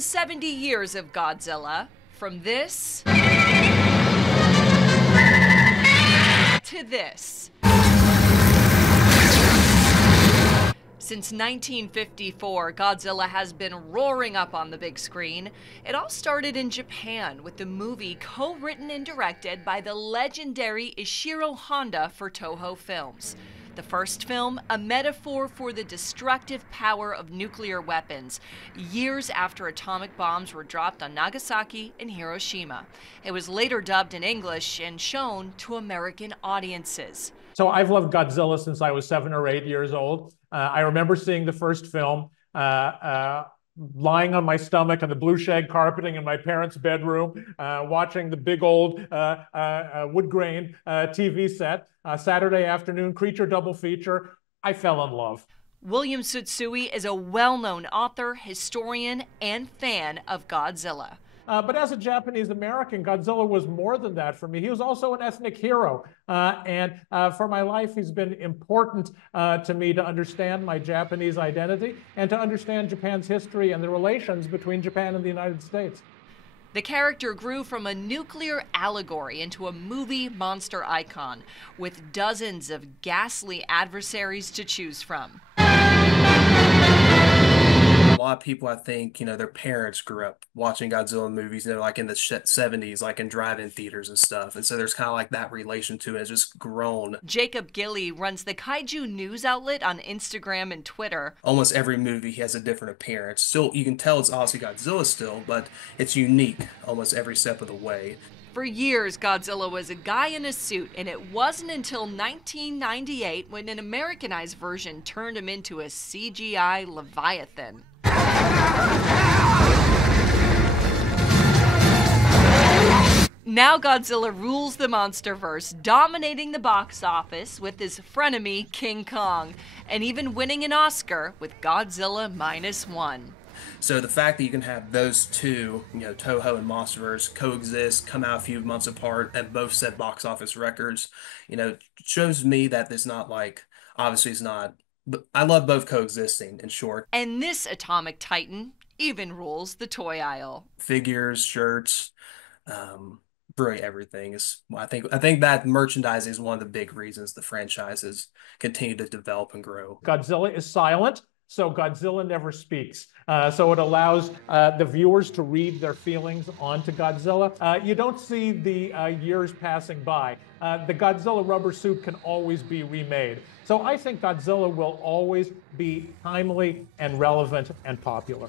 been 70 years of Godzilla. From this to this. Since 1954, Godzilla has been roaring up on the big screen. It all started in Japan with the movie co-written and directed by the legendary Ishiro Honda for Toho Films. The first film, a metaphor for the destructive power of nuclear weapons, years after atomic bombs were dropped on Nagasaki and Hiroshima. It was later dubbed in English and shown to American audiences. So I've loved Godzilla since I was 7 or 8 years old. I remember seeing the first film, lying on my stomach on the blue shag carpeting in my parents' bedroom, watching the big old wood grain TV set, Saturday afternoon creature double feature. I fell in love. William Tsutsui is a well-known author, historian, and fan of Godzilla. But as a Japanese American, Godzilla was more than that for me. He was also an ethnic hero. And for my life, he's been important to me to understand my Japanese identity and to understand Japan's history and the relations between Japan and the United States. The character grew from a nuclear allegory into a movie monster icon, with dozens of ghastly adversaries to choose from. A lot of people, I think, their parents grew up watching Godzilla movies, like in the 70s, like in drive-in theaters and stuff. And so there's kind of like that relation to it. It's just grown. Jacob Gilley runs the Kaiju news outlet on Instagram and Twitter. Almost every movie has a different appearance. Still, you can tell it's obviously Godzilla still, but it's unique almost every step of the way. For years, Godzilla was a guy in a suit, and it wasn't until 1998 when an Americanized version turned him into a CGI Leviathan. Now Godzilla rules the monsterverse, dominating the box office with his frenemy King Kong, and even winning an Oscar with Godzilla -1. So the fact that you can have those two, Toho and MonsterVerse coexist, come out a few months apart, and both set box office records, shows me that it's not like, obviously it's not, but I love both coexisting, in short. And this atomic titan even rules the toy aisle. Figures, shirts, really everything is. I think that merchandising is one of the big reasons the franchises continue to develop and grow. Godzilla is silent, so Godzilla never speaks. So it allows the viewers to read their feelings onto Godzilla. You don't see the years passing by. The Godzilla rubber suit can always be remade. So I think Godzilla will always be timely and relevant and popular.